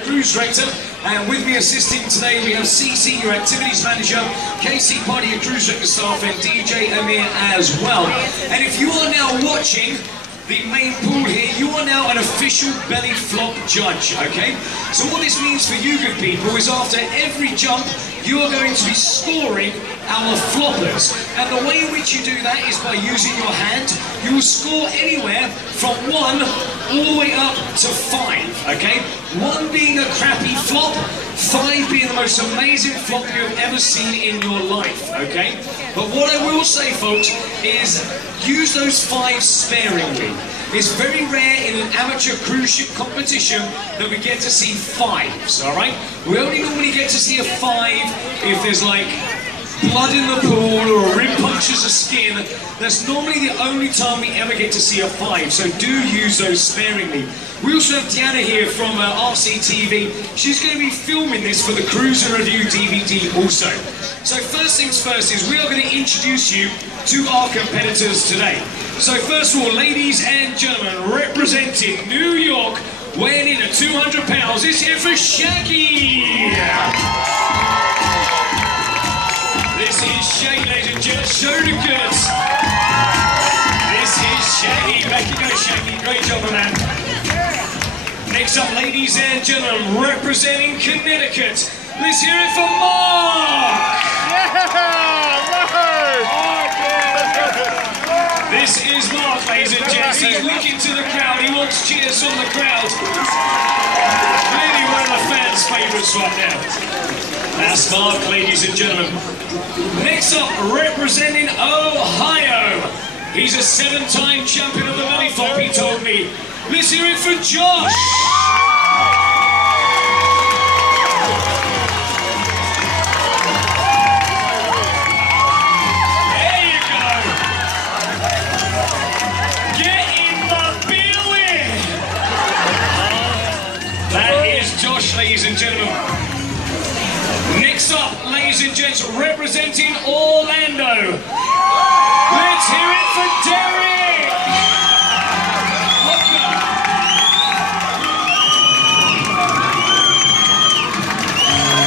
Cruise Director, and with me assisting today we have CC, your Activities Manager, KC Party, your Cruise Director staff, and DJ Amir as well. And if you are now watching the main pool here, you are now an official belly flop judge, okay? So what this means for you good people is after every jump, you are going to be scoring our floppers. And the way in which you do that is by using your hand. You will score anywhere from 1 all the way up to 5, okay? 1 being a crappy flop, 5 being the most amazing flop you have ever seen in your life, okay? But what I will say, folks, is use those 5 sparingly. It's very rare in an amateur cruise ship competition that we get to see 5s, alright? We only normally get to see a 5 if there's like blood in the pool or a rib punctures the skin. That's normally the only time we ever get to see a 5, so do use those sparingly. We also have Deanna here from RCTV. She's going to be filming this for the Cruiser Review DVD also. So first things first is we are going to introduce you to our competitors today. So first of all, ladies and gentlemen, representing New York, weighing in at 200 pounds, it's here for Shaggy! This is Shaggy, ladies and gentlemen, show the goods! This is Shaggy, back you go Shaggy, great job man. Next up, ladies and gentlemen, representing Connecticut, let's hear it for Mark! This is Mark, ladies and gents. He's looking to the crowd. He wants cheers from the crowd. Really one of the fans' favourites right now. That's Mark, ladies and gentlemen. Next up, representing Ohio. He's a 7-time champion of the belly flop, he told me. Let's hear it for Josh. Ladies and gentlemen. Next up, ladies and gents, representing Orlando. Let's hear it for Derek!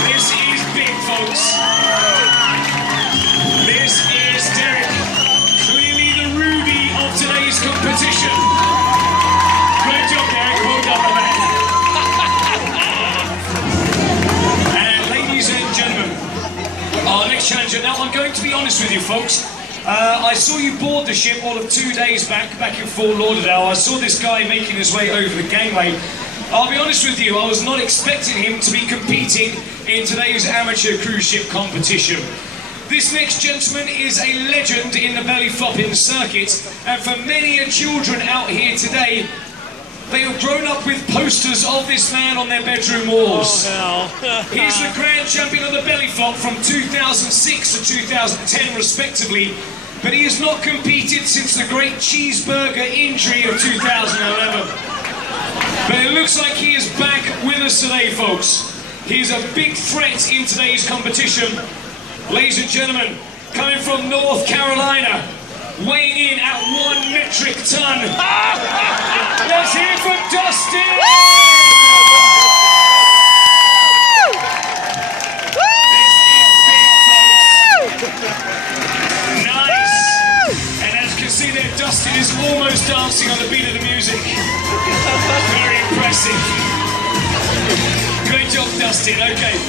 This is big, folks. This is Derek. Clearly the Ruby of today's competition. Great job, Derek. Well done, my man. Our next challenger. Now, I'm going to be honest with you, folks. I saw you board the ship all of 2 days back in Fort Lauderdale. I saw this guy making his way over the gangway. I'll be honest with you, I was not expecting him to be competing in today's amateur cruise ship competition. This next gentleman is a legend in the belly flopping circuit, and for many children out here today, they have grown up with posters of this man on their bedroom walls. Oh, no. He's the grand champion of the belly flop from 2006 to 2010 respectively, but he has not competed since the great cheeseburger injury of 2011. But it looks like he is back with us today, folks. He's a big threat in today's competition. Ladies and gentlemen, coming from North Carolina, weighing in at 1 metric ton. Let's hear it from Dustin! This is big, folks. Nice. And as you can see there, Dustin is almost dancing on the beat of the music. Very impressive. Great job, Dustin. Okay.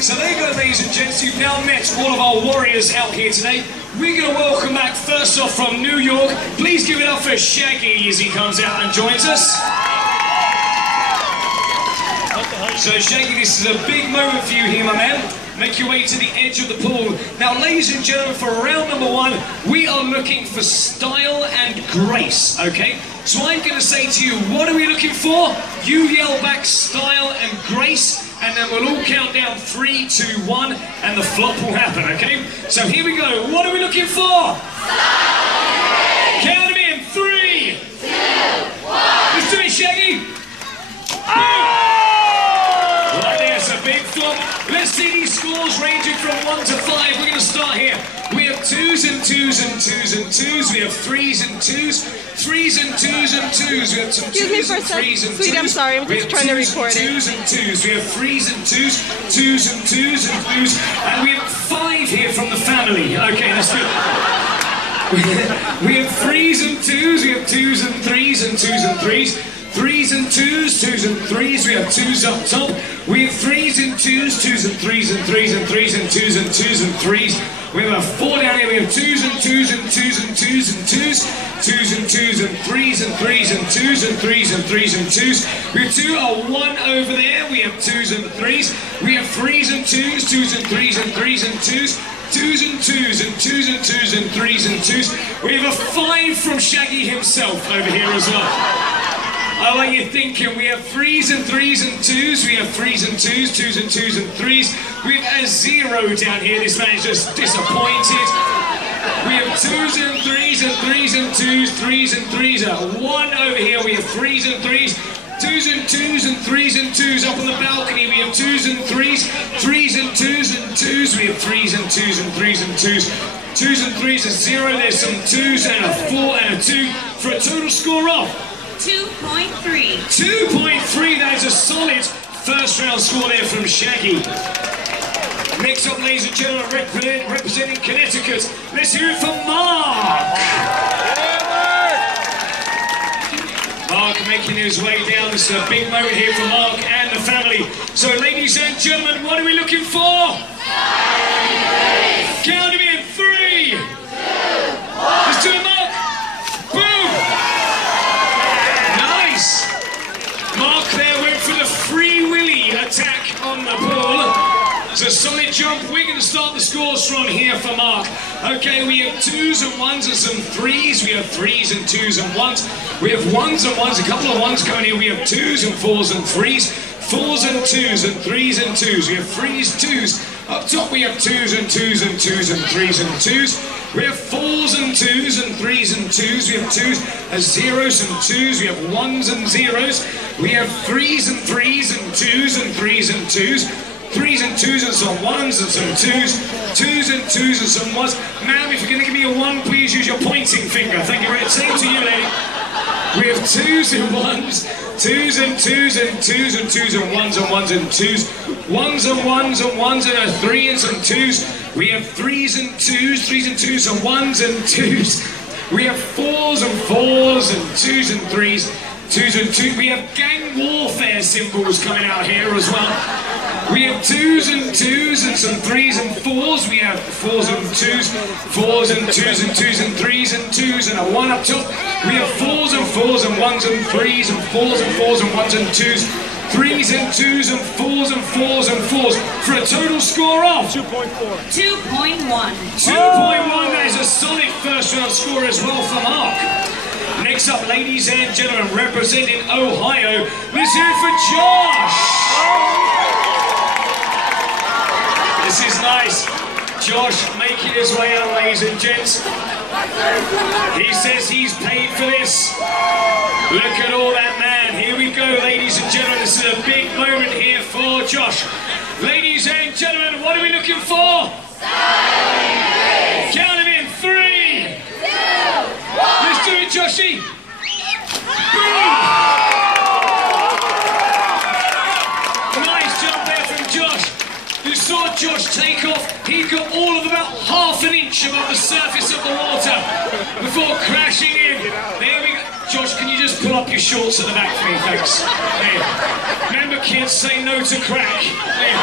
So there you go, ladies and gents. You've now met all of our warriors out here today. We're going to welcome back, first off, from New York. Please give it up for Shaggy as he comes out and joins us. So Shaggy, this is a big moment for you here, my man. Make your way to the edge of the pool. Now, ladies and gentlemen, for round number 1, we are looking for style and grace, okay? So I'm going to say to you, what are we looking for? You yell back style and grace, and then we'll all count down 3, 2, 1, and the flop will happen, okay? So here we go. What are we looking for? Count them in. 3, 2, 1. Let's do it, Shaggy. Right there's a big flop. Let's see these scores ranging from 1 to 5. We're going to start here. We have 2s and 2s and 2s and 2s. We have 3s and 2s. threes and twos and twos. We have some twos and threes and twos. Sweet, I'm sorry, I'm just trying to record it. Twos and twos. We have threes and twos, twos and twos and twos. And we have 5 here from the family. Okay, that's good. We have threes and twos. We have twos and threes and twos and threes. Threes and twos, twos and threes. We have twos up top. We have threes and twos, twos and threes and threes and threes and twos and twos and threes. We have a 4 down here. We have twos and twos and twos and twos and twos. Twos and twos and threes and threes and twos and threes and threes and twos. We have 2, a 1 over there. We have twos and threes. We have threes and twos, twos and threes and threes and twos. Twos and twos and twos and twos and threes and twos. We have a 5 from Shaggy himself over here as well. I like you thinking. We have threes and threes and twos. We have threes and twos, twos and twos and threes. We have a 0 down here. This man is just disappointed. We have twos and threes and threes and twos, threes and threes. A 1 over here. We have threes and threes. Twos and twos and threes and twos. Up on the balcony we have twos and threes, threes and twos and twos. We have threes and twos and threes and twos. Twos and threes, a 0. There's some twos and a 4 and a 2 for a total score of 2.3. 2.3. That is a solid first round score there from Shaggy. Next up, ladies and gentlemen, representing Connecticut, let's hear it from Mark. Mark making his way down. This is a big moment here for Mark and the family. So, ladies and gentlemen, what are we looking for? Count him in. 3, 2, 1. Let's do it, Mark. Boom. Nice. Mark there went for the Free Willy attack on the ball. It's a solid jump. We're going to start the scores from here for Mark. Okay, we have 2s and 1s and some 3s. We have 3s and 2s and 1s. We have 1s and 1s, a couple of 1s coming in. We have 2s and 4s and 3s. 4s and 2s and 3s and 2s. We have 3s, 2s. Up top we have 2s and 2s and 2s and 3s and 2s. We have 4s and 2s and 3s and 2s. We have 2s, a 0s and 2s. We have 1s and 0s. We have 3s and 3s and 2s and 3s and 2s. 3s and 2s and some 1s and some 2s. 2s and 2s and some 1s. Ma'am, if you're going to give me a 1, please use your pointing finger. Thank you very much. Same to you, lady. We have 2s and 1s. 2s and 2s and 2s and 2s and 1s and 1s and 2s. 1s and 1s and 1s and a 3 and some 2s. We have 3s and 2s, 3s and 2s and 1s and 2s. We have 4s and 4s and 2s and 3s. 2s and 2s. We have gang warfare symbols coming out here as well. We have 2s and 2s and some 3s and 4s. We have 4s and 2s, 4s and 2s and 2s and 3s and 2s and a 1 up top. We have 4s and 4s and 1s and 3s and 4s and 4s and 1s and 2s. 3s and 2s and 4s and 4s and 4s for a total score of 2.4. 2.1. 2.1. That is a solid first round score as well for Mark. Next up, ladies and gentlemen, representing Ohio, let's hear it for Josh. This is nice. Josh making his way out, ladies and gents. He says he's paid for this. Look at all that man. Here we go, ladies and gentlemen. This is a big moment here for Josh. Ladies and gentlemen, what are we looking for? Count him in. 3, 2, 1. Let's do it, Joshy. Boom. Nice jump there from Josh. You saw Josh take off. He got all of about ½ an inch above the surface of the water before crashing in. There we go. Josh, can you just pull up your shorts at the back for me, thanks? There. Remember, kids, say no to crack. There.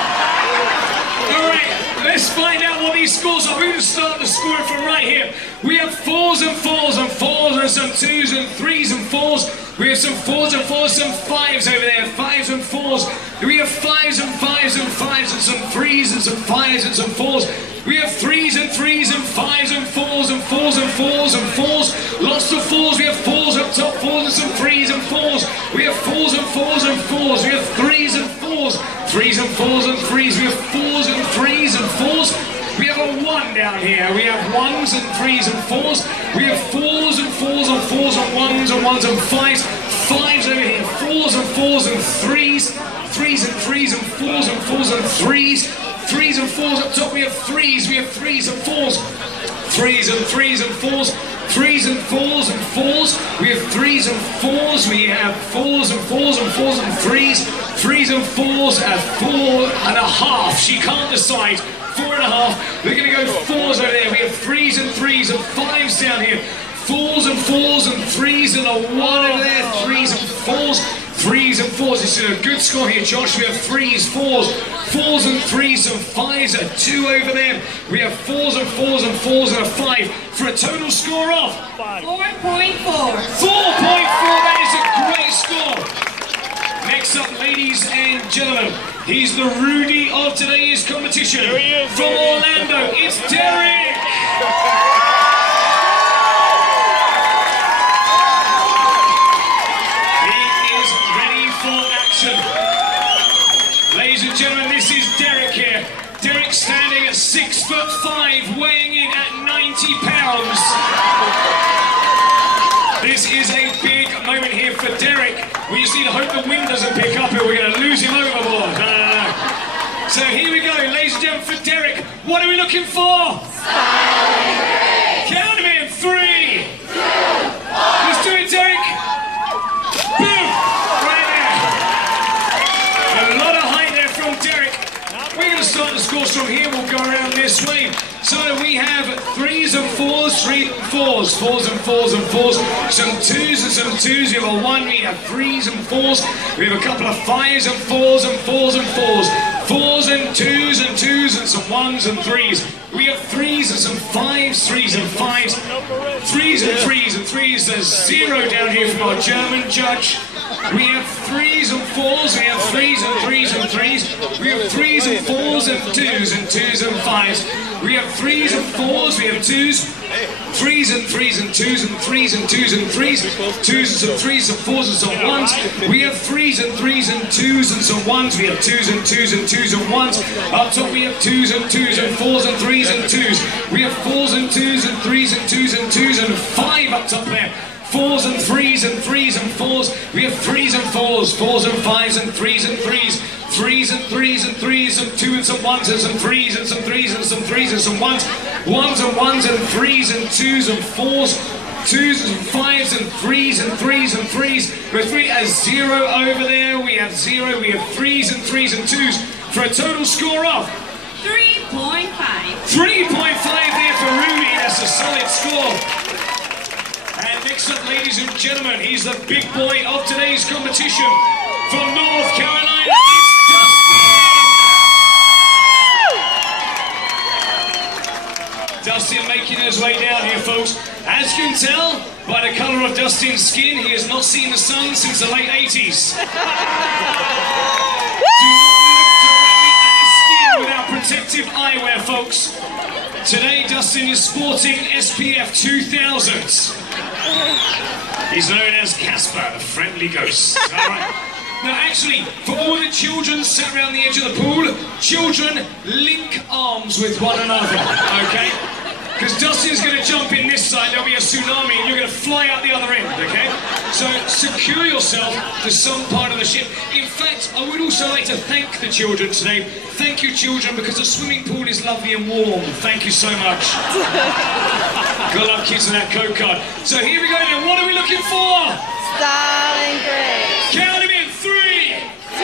All right, let's find out what these scores are. We're going to start the scoring from right here. We have 4s and 4s and 4s and some 2s and 3s and 4s. We have some 4s and 4s, some 5s over there, 5s and 4s. We have 5s and 5s and 5s and some 3s and some 5s and some 4s. We have 3s and 3s and 5s and 4s and 4s and 4s and 4s. Lots of 4s. We have 4s up top, 4s and some 3s and 4s. We have 4s and 4s and 4s. We have 3s and 4s. 3s and 4s and 3s. We have 4s and 3s and 4s. We have a 1 down here. We have 1s and 3s and 4s. We have 4s and 4s and 4s and 1s and 1s and 5s. 5s over here. 4s and 4s and 3s. 3s and 3s and 4s and 4s and 3s. 3s and 4s. Up top we have threes and fours. Threes and fours. Threes and fours and fours. We have threes and fours. We have fours and fours and fours and threes. Threes and fours at 4.5. She can't decide. 4.5. We're going to go fours over there. We have threes and fives down here. Fours and threes and a 1 over there. Threes and fours. Threes and fours. This is a good score here, Josh. We have threes, fours and threes and fives. A 2 over there. We have fours and fours and a 5 for a total score of 4.4. 4.4. That is a great score. Next up, ladies and gentlemen, he's the Rudy of today's competition. There he is, from Orlando. It's Derek. Ladies and gentlemen, this is Derek here. Derek standing at 6'5", weighing in at 90 pounds. This is a big moment here for Derek. We just need to hope the wind doesn't pick up or we're going to lose him overboard. No. So here we go, ladies and gentlemen, for Derek. What are we looking for? Count him in. 3, 2, 1. Let's do it, Derek. Boom! Derek, we're going to start the scores from here. We'll go around this way. So we have threes and fours, fours and fours, some twos and some twos. We have a 1. We have threes and fours. We have a couple of fives and fours, fours and twos and some ones and threes. We have threes and some fives, threes and fives, threes and threes. There's 0 down here from our German judge. We have threes and fours, we have threes and threes. We have threes and fours and twos and fives. We have threes and fours, we have twos. Threes and twos and threes. Twos and some threes and fours and some ones. We have threes and twos and some ones. We have twos and ones. Up top we have twos and fours and threes and twos. We have fours and twos and threes and 5 up top there. Fours and threes and fours. We have threes and fours and fives and threes. Threes and 2 and some ones and some threes and some ones. Ones and threes and 2s and 4s. 2s and 5s and 3s and 3s. We have 3 as 0 over there. We have 0. We have 3s and 2s for a total score of 3.5. 3.5 there for Rudy. That's a solid score. And next up, ladies and gentlemen, he's the big boy of today's competition. From North Carolina, it's Dustin. Dustin making his way down here, folks. As you can tell by the colour of Dustin's skin, he has not seen the sun since the late 80s. Do not look directly at his skin without protective eyewear, folks. Today, Dustin is sporting SPF 2000s. He's known as Casper, the friendly ghost. All right. Now, actually, for all the children sat around the edge of the pool, children link arms with one another, okay? Because Dustin's going to jump in this side, there'll be a tsunami, and you're going to fly out the other end, okay? So secure yourself to some part of the ship. In fact, I would also like to thank the children today. Thank you, children, because the swimming pool is lovely and warm. Thank you so much. Good luck, kids, on that code card. So here we go now. What are we looking for? Style and grace. Count him in. 3, 2, 1.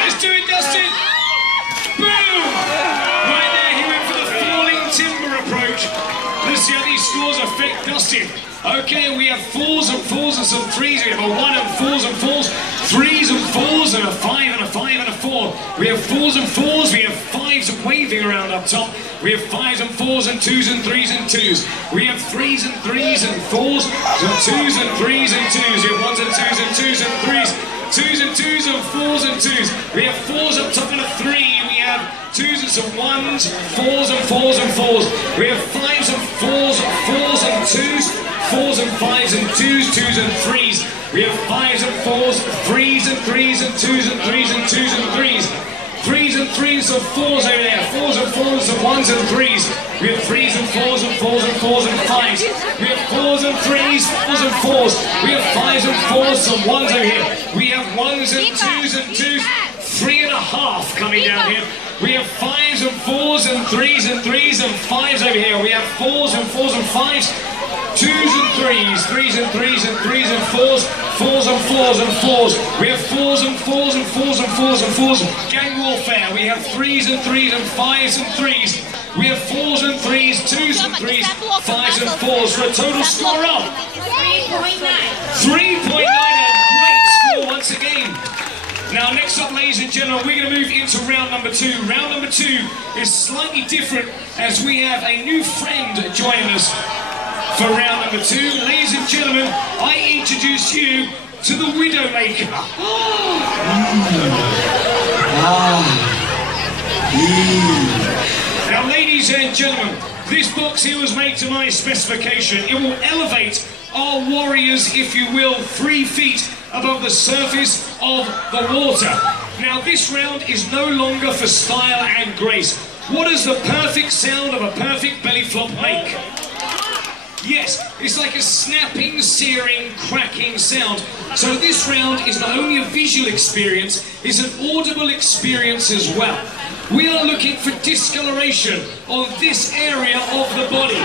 Let's do it, Dustin. Boom! Right there, he went for the falling timber approach. Let's see how these scores affect Dustin. Okay, we have 4s and some 3s. We have a 1 and 4s, 3s and 4s, and a 5 and a 5 and a 4. We have 4s and 4s. We have 5s waving around up top. We have 5s and 4s and 2s and 3s and 2s. We have 3s and 4s, some 2s and 3s and 2s. We have 1s and 2s and 2s and 3s. 2s and 2s and 4s and 2s. We have 4s up top and a 3. We have 2s and some 1s, 4s and 4s and 4s. We have 5s and 4s and 2s, 4s and 5s and 2s and 3s. We have 5s and 4s, 3s and 3s and 2s and 3s and 2s and 3s. 3s and 3s and 4s over there. 4s and 4s and 1s and 3s. We have 3s and 4s and 4s and 4s and 5s. We have 4s and 3s, 4s and 4s. We have 5s and 4s and 1s over here. We have 1s and 2s and 2s. 3.5 coming down here. We have 5s and 4s and 3s and 3s and 5s over here. We have 4s and 4s and 5s, 2s and 3s, 3s and 3s and 3s and 4s, 4s and 4s and 4s. We have 4s and 4s and 4s and 4s and 4s. Gang warfare. We have 3s and 3s and 5s and 3s. We have 4s and 3s, 2s and 3s, 5s and 4s for a total score of 3.9. 3.9. A great score once again. Now, next up, ladies and gentlemen, we're going to move into round number 2. Round number 2 is slightly different as we have a new friend joining us for round number 2. Ladies and gentlemen, I introduce you to the Widowmaker. Now, ladies and gentlemen, this box here was made to my specification. It will elevate our warriors, if you will, 3 feet above the surface of the water. Now, this round is no longer for style and grace. What does the perfect sound of a perfect belly flop make? Yes, it's like a snapping, searing, cracking sound. So this round is not only a visual experience, it's an audible experience as well. We are looking for discoloration on this area of the body.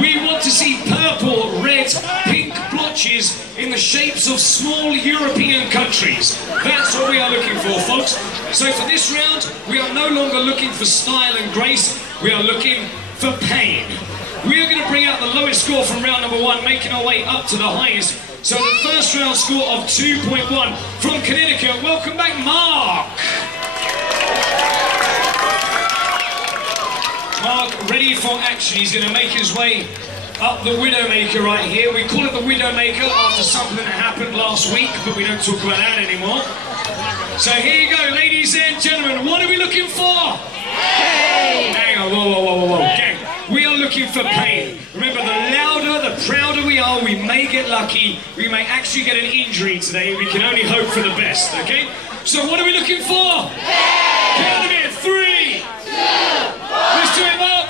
We want to see purple, red, pink blotches in the shapes of small European countries. That's what we are looking for, folks. So for this round, we are no longer looking for style and grace, we are looking for pain. We are going to bring out the lowest score from round number 1, making our way up to the highest. So the first round score of 2.1 from Connecticut. Welcome back, Mark. Mark, ready for action. He's going to make his way up the Widowmaker right here. We call it the Widowmaker after something that happened last week, but we don't talk about that anymore. So here you go, ladies and gentlemen. What are we looking for? Pain. Hang on, whoa. Gang, we are looking for pain. Remember, the louder, the prouder we are, we may get lucky. We may actually get an injury today. We can only hope for the best, okay? So what are we looking for? Pain. Count them in. 3, 2, 1. Let's do it, Mark.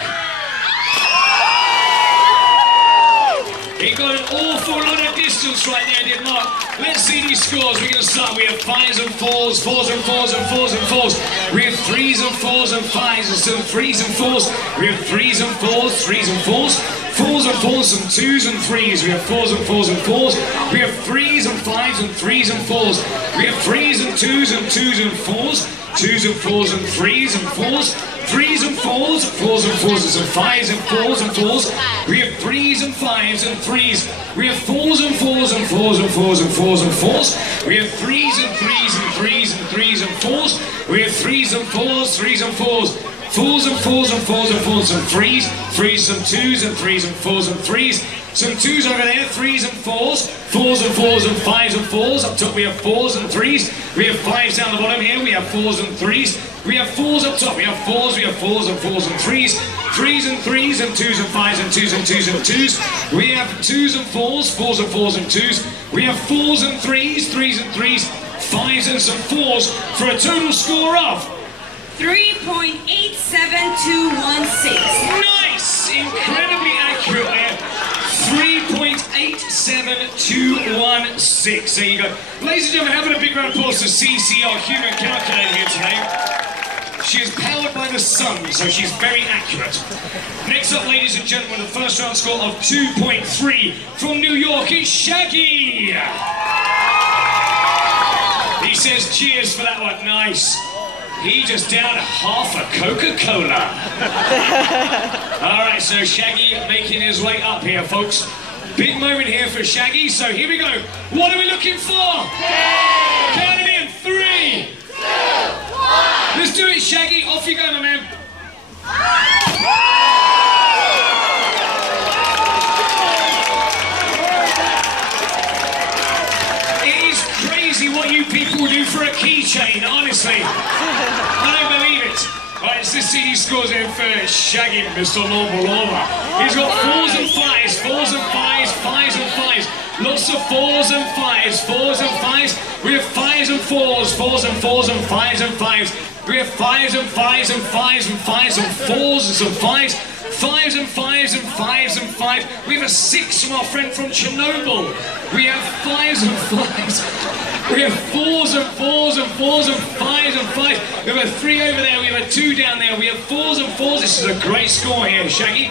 He got an awful lot of distance right there, did Mark. Let's see these scores. We're going to start. We have 5s and 4s, 4s and 4s and 4s and 4s. We have 3s and 4s and 5s and some 3s and 4s. We have 3s and 4s, 3s and 4s, 4s and 4s, some 2s and 3s. We have 4s and 4s and 4s. We have 3s and 5s and 3s and 4s. We have 3s and 2s and 2s and 4s, 2s and 4s and 3s and 4s. 3s and 4s, 4s and 4s and some 5s and 4s and 4s. We have 3s and 5s and 3s. We have 4s and 4s and 4s and 4s and 4s and 4s. We have 3s and 3s and 3s and 3s and 4s. We have 3s and 4s, 3s and 4s. 4s and 4s and 4s and 4s and 3s. 3s and 2s and 3s and 4s and 3s. Some 2s over there, 3s and 4s. 4s and 4s and 5s and 4s. Up top we have 4s and 3s. We have 5s down the bottom here. We have 4s and 3s. We have 4s up top. We have 4s and 4s and 3s. 3s and 3s and 2s and 5s and 2s and 2s and 2s. We have 2s and 4s, 4s and 4s and 2s. We have 4s and 3s, 3s and 3s, 5s and some 4s for a total score of 3.87216. Nice! Incredibly accurate there. 3.87216. There you go. Ladies and gentlemen, having a big round of applause to CC, our human calculator here today. She is powered by the sun, so she's very accurate. Next up, ladies and gentlemen, the first round score of 2.3 from New York is Shaggy. He says cheers for that one. Nice. He just downed half a Coca-Cola. All right, so Shaggy making his way up here, folks. Big moment here for Shaggy, so here we go. What are we looking for? 10. Count it in. 3, 2, 1. Let's do it, Shaggy. Off you go, my man. It is crazy what you people do for a keychain, honestly. I don't believe it. Right, let's see these scores in for Shaggy, Mr. Lobolova. He's got 4s and 5s, 4s and 5s, 5s and 5s. Lots of 4s and 5s, 4s and 5s. We have 5s and 4s, 4s and 4s and 5s and 5s. We have 5s and 5s and 5s and 5s and 4s and some 5s. fives and fives and fives and fives. We have a 6 from our friend from Chernobyl. We have fives and fives. We have 4s and 4s and 4s and 5s and 5s. We have a 3 over there. We have a 2 down there. We have 4s and 4s. This is a great score here, Shaggy.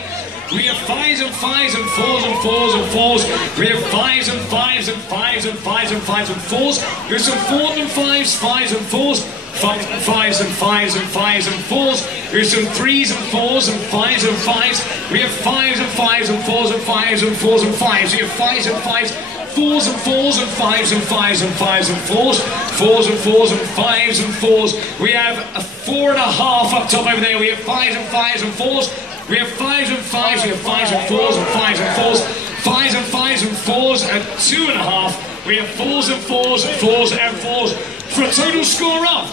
We have 5s and 5s and 4s and 4s and 4s. We have 5s and 5s and 5s and 5s and 5s and 4s. There's some 4s and 5s, 5s and 4s. 5s and 5s and 5s and 5s and 4s. There's some 3s and 4s and 5s and 5s. We have 5s and 5s and 4s and 5s and 4s and 5s. We have 5s and 5s, 4s and 4s and 5s and 5s and 5s and 4s. 4s and 4s and 5s and 4s. We have a 4.5 up top over there. We have 5s and 5s and 4s. We have 5s and 5s. We have 5s and 4s and 5s and 4s. 5s and 5s and 4s and 2.5. We have 4s and 4s and 4s and 4s. For a total score of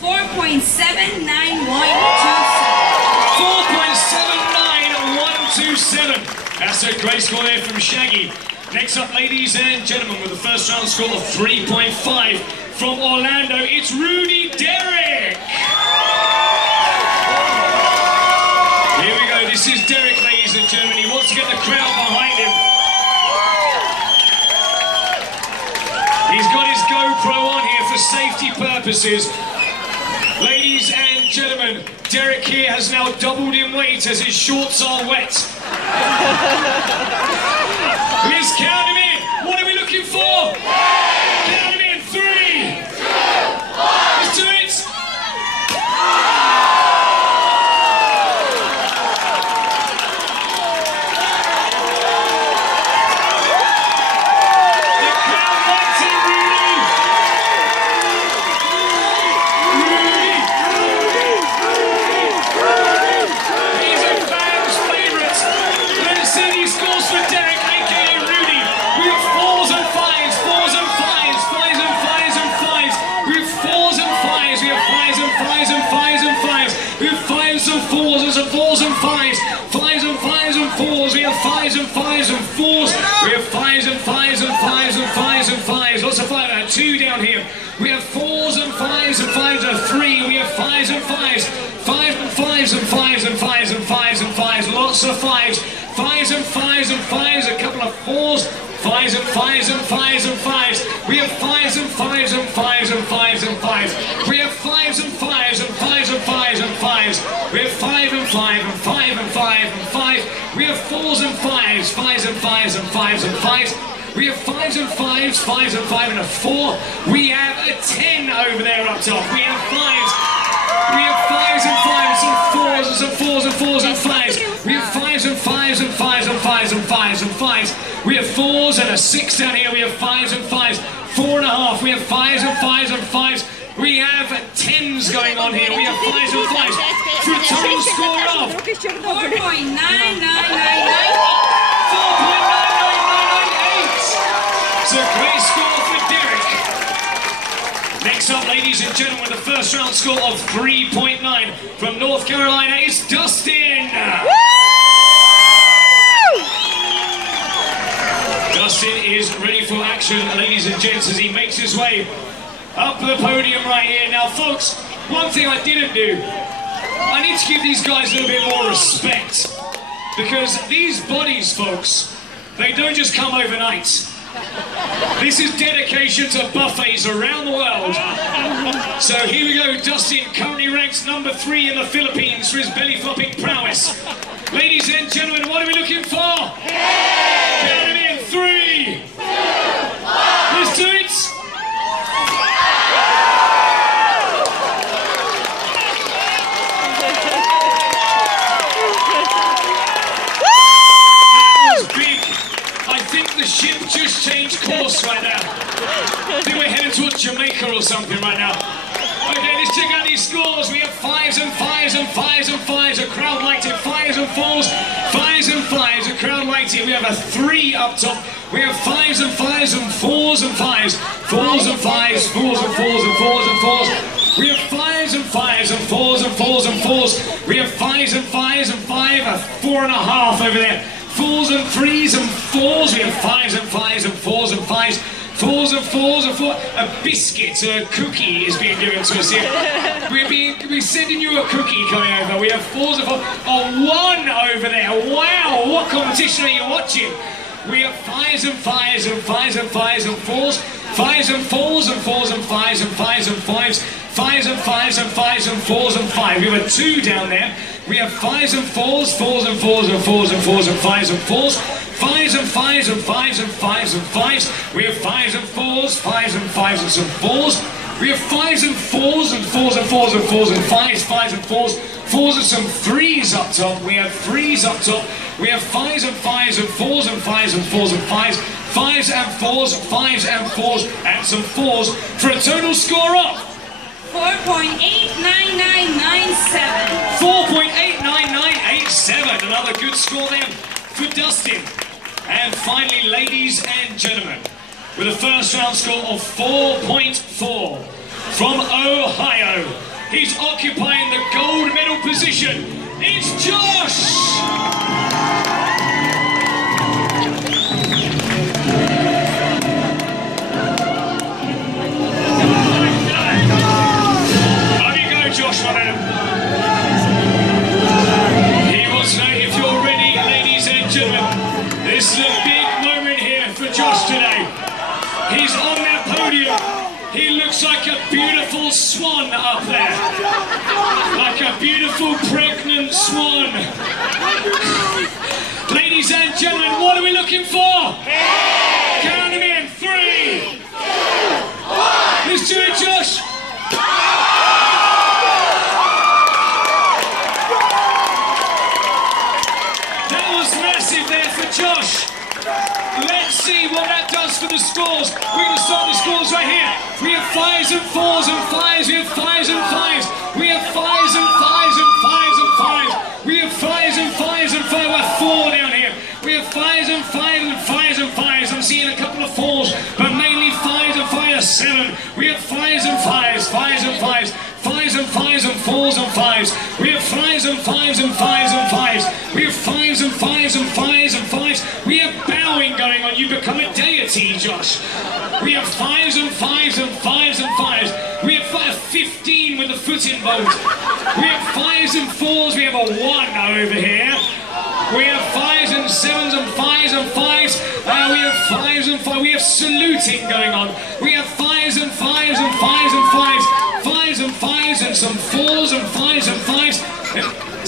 4.79127. That's a great score there from Shaggy. Next up, ladies and gentlemen, with the first round score of 3.5 from Orlando, it's Rudy Derrick. Here we go. This is Derrick, ladies and gentlemen. He wants to get the crowd behind him. He's got his GoPro on here for safety purposes. Ladies and gentlemen, Derrick here has now doubled in weight as his shorts are wet. Let's count him in. What are we looking for? Count him in. 3, 2, 1. Let's do it. We have 5s and 5s and 5s and 5s and 5s. Lots of 5. 2 down here. We have 4s and 5s and 5s. 3. We have 5s and 5s. 5 and 5s and 5s and 5s and 5s and 5s. Lots of 5s. 5s and 5s and 5s. A couple of 4s. 5s and 5s and 5s and 5s. We have 5s and 5s and 5s and 5s and 5s. We have 5s and 5s and 5s and 5s and 5s. We have 5 and 5 and 5 and 5 and 5. We have 4s and 5s, 5s and 5s and 5s and 5s. We have 5s and 5s, 5s and 5 and a 4. We have a 10 over there up top. We have 5s. We have 5s and 5s and 4s and 4s and 4s and 5s. We have 5s and 5s and 5s and 5s and 5s and 5s. We have 4s and a 6 down here. We have 5s and 5s, 4.5. We have 5s and 5s and 5s. We have 10s going on here. We have 5s and 5s. For a total score of 4.99998. 4.99998. It's a great score for Derrick. Next up, ladies and gentlemen, the first round score of 3.9 from North Carolina is Dustin. Dustin is ready for action, ladies and gents, as he makes his way up the podium right here. Now, folks, one thing I didn't do, I need to give these guys a little bit more respect. Because these bodies, folks, they don't just come overnight. This is dedication to buffets around the world. So here we go. Dustin currently ranks number 3 in the Philippines for his belly flopping prowess. Ladies and gentlemen, what are we looking for? Count him in. 3, 2, 1. Let's do it. The ship just changed course right now. I think we're heading towards Jamaica or something right now. Okay, let's check out these scores. We have 5s and 5s and 5s and 5s. A crowd liked it. 5s and 4s. 5s and 5s. A crowd liked it. We have a 3 up top. We have 5s and 5s and 4s and 5s. 4s and 5s. 4s and 4s and 4s and 4s. We have 5s and 5s and 4s and 4s and 4s. We have 5s and 5s and 5. A 4.5 over there. 4s and 3s and 4s. We have 5s and 5s and 4s and 5s. 4s and fours and fours. A biscuit, a cookie is being given to us here. We're sending you a cookie coming over. We have fours and fours. Oh, one over there. Wow, what competition are you watching? We have fives and fives and fives and fives and fours. Fives and fours and fours and fives and fives and fives. Fives and fives and fives and fours and five. We have a two down there. We have fives and fours, fours and fours and fours and fours and fives and fours. Fives and fives and fives and fives and fives. We have fives and fours, fives and fives and some fours. We have fives and fours and fours and fours and fours and fives, fives and fours. Fours and some threes up top. We have threes up top. We have fives and fives and fours and fives and fours and fives. Fives and fours, fives and fours and some fours for a total score of 4.89997. 4.89987. Another good score then for Dustin. And finally, ladies and gentlemen, with a first round score of 4.4 from Ohio, he's occupying the gold medal position. It's Josh! Up you go, Josh, on him. He wants to know if you're ready, ladies and gentlemen. This is a big moment here for Josh today. He's on that podium. He looks like a beautiful swan up there. Like a beautiful pregnant swan. Ladies and gentlemen, what are we looking for? Count them in. 3, 2, 1. Let's do it, Josh. That was massive there for Josh. Let's see what that does for the scores. We're going to start the scores right here. We have fives and fours and fives. We have fives and fives. We have fives and fives and fives and fives. We have fives and fives and fives. We have four down here. We have fives and fives and fives and fives. I'm seeing a couple of fours, but mainly fives and fives. 7. We have fives and fives, fives and fives. Fives and fives and fours and fives. We have fives and fives and fives and fives. We have fives and fives and fives and fives. We have bowing going on. You become a deity, Josh. We have fives and fives and fives and fives. We have 15 with the foot involved. We have fives and fours. We have a 1 over here. We have fives and sevens and fives and fives. We have fives and fives. We have saluting going on. We have fives and fives and fives and fives. Fives and fives and some fours and fives and fives.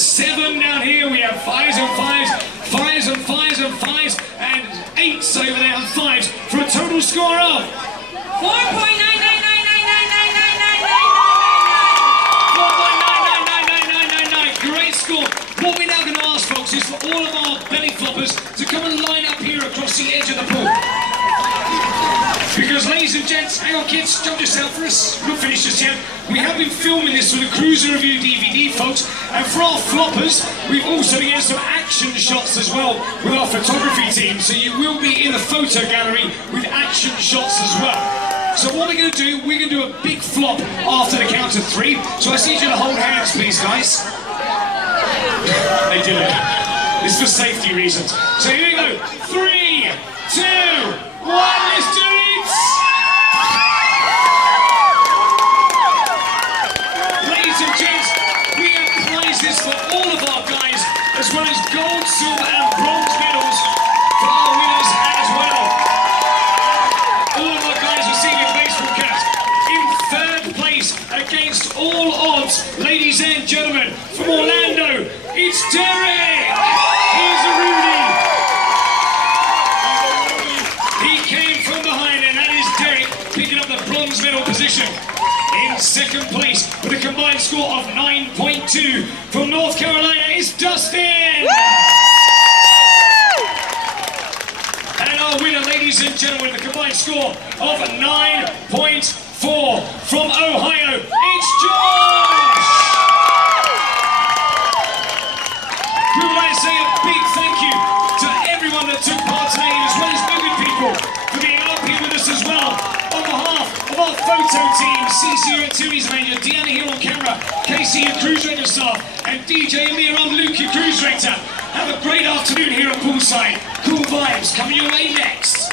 7 down here. We have fives and fives. Fives and fives and fives. And 8s over there and fives. For a total score of 4.9999999. Great score. What we're now going to ask, folks, is for all of our belly floppers to come and line up here across the edge of the pool. Because, ladies and gents, hang on kids, jump yourself for us. We'll finish this yet. We have been filming this for the Cruiser Review DVD, folks. And for our floppers, we've also been getting some action shots as well with our photography team. So you will be in the photo gallery with action shots as well. So what we're going to do, we're going to do a big flop after the count of 3. So I just need you to hold hands, please, guys. They did it. This is for safety reasons. So here we go. 3, 2, 1, let's do it! Ladies and gents, we have prizes for all of our guys, as well as gold, silver and bronze medals for our winners as well. All of our guys receiving baseball caps. In 3rd place, against all odds, ladies and gentlemen, from Orlando, it's Derek! Here's a Rudy! He came from behind, and that is Derek picking up the bronze medal position. In 2nd place, with a combined score of 9.2 from North Carolina, is Dustin! And our winner, ladies and gentlemen, with a combined score of 9.4 from Ohio, it's Josh! We would like to say a big thank you to everyone that took part today, as well as movie people, for being up here with us as well. On behalf of our photo team, CC, your activities manager, Deanna here on camera, Casey, your cruise director staff, and DJ Amir, I'm Luke, your cruise director. Have a great afternoon here at Poolside. Cool vibes coming your way next.